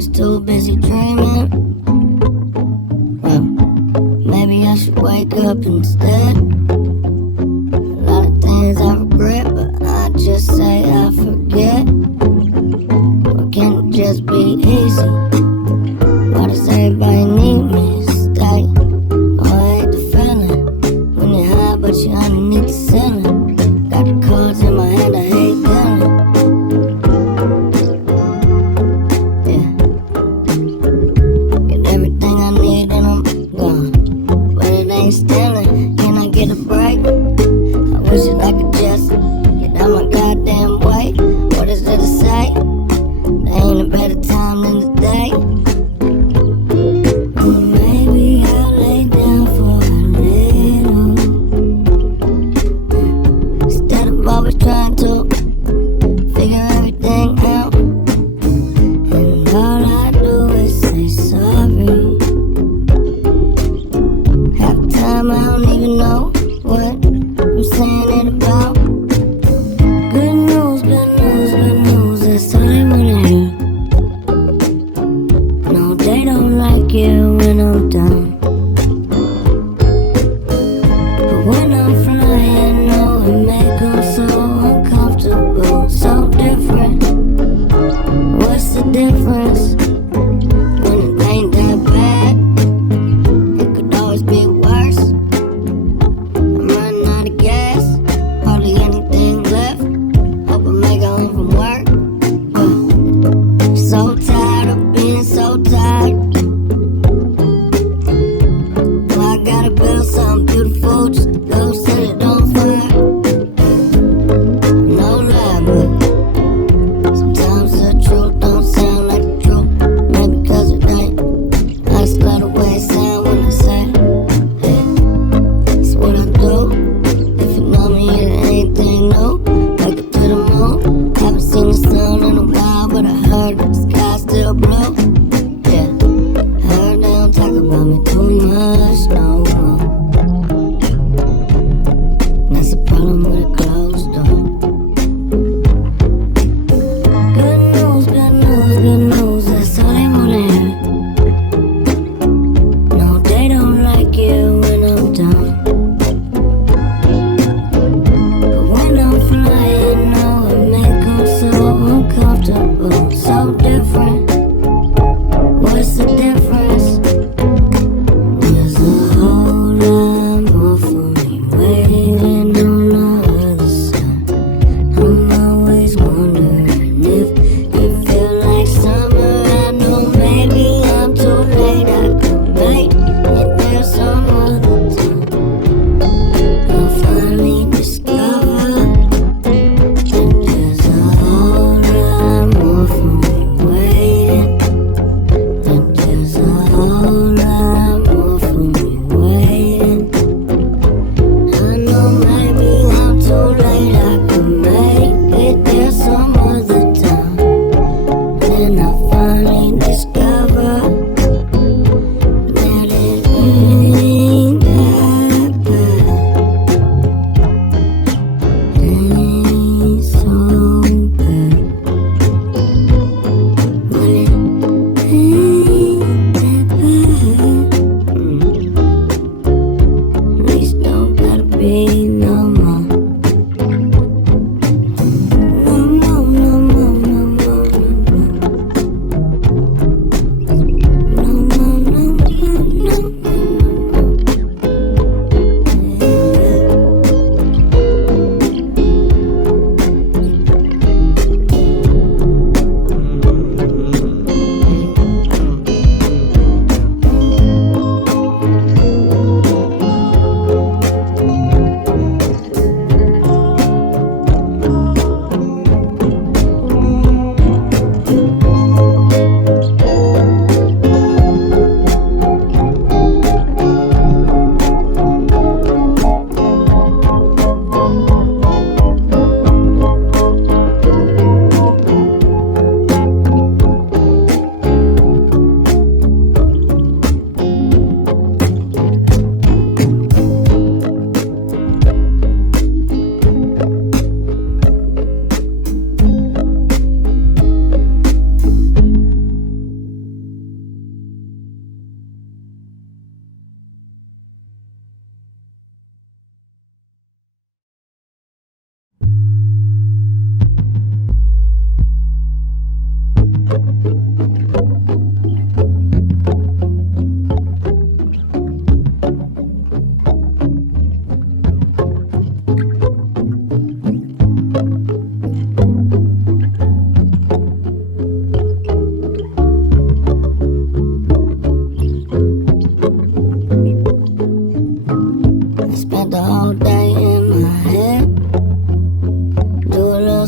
always too busy dreaming. Well, maybe I should wake up instead. A lot of things I regret, but I just say I forget. Or can it just be easy? Why does everybody need me to stay? Oh, I hate the feeling when you're high but you're underneath the ceiling. Got the cards in my hand, I hate dealing. Yeah, get everything I need and I'm gone, but it ain't stealing. Can I get a break? I wish that I could just get out my goddamn way. What is there to say? There ain't a better time than today.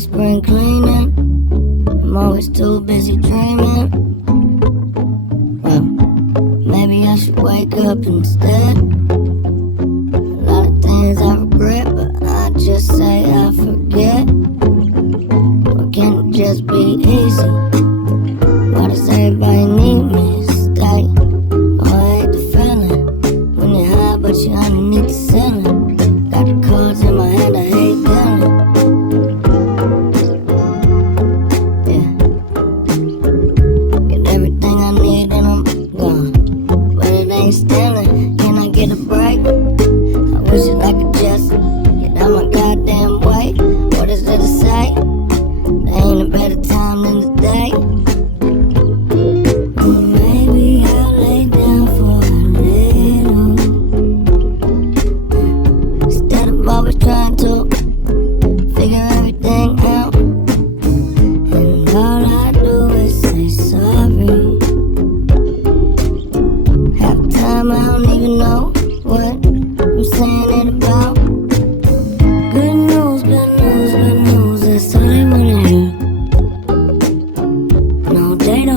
spring cleaning. I'm always too busy dreaming. Well, maybe I should wake up instead. A lot of things I regret, but I just say I forget. Why can't it just be easy? Why does everybody need me to stay? Oh, I hate the feeling when you're high, but you're underneath the ceiling. Got the cards in my hand, I hate dealing. Yeah, get everything I need and I'm gone, but it ain't stealing. Can I get a break? I wish that I could just get out my goddamn way. What is there to say? There ain't a better time than today. Maybe I'll lay down for a little, instead of always trying to figure everything out. And all I do is say sorry. Half the time I don't even know what I'm saying it about.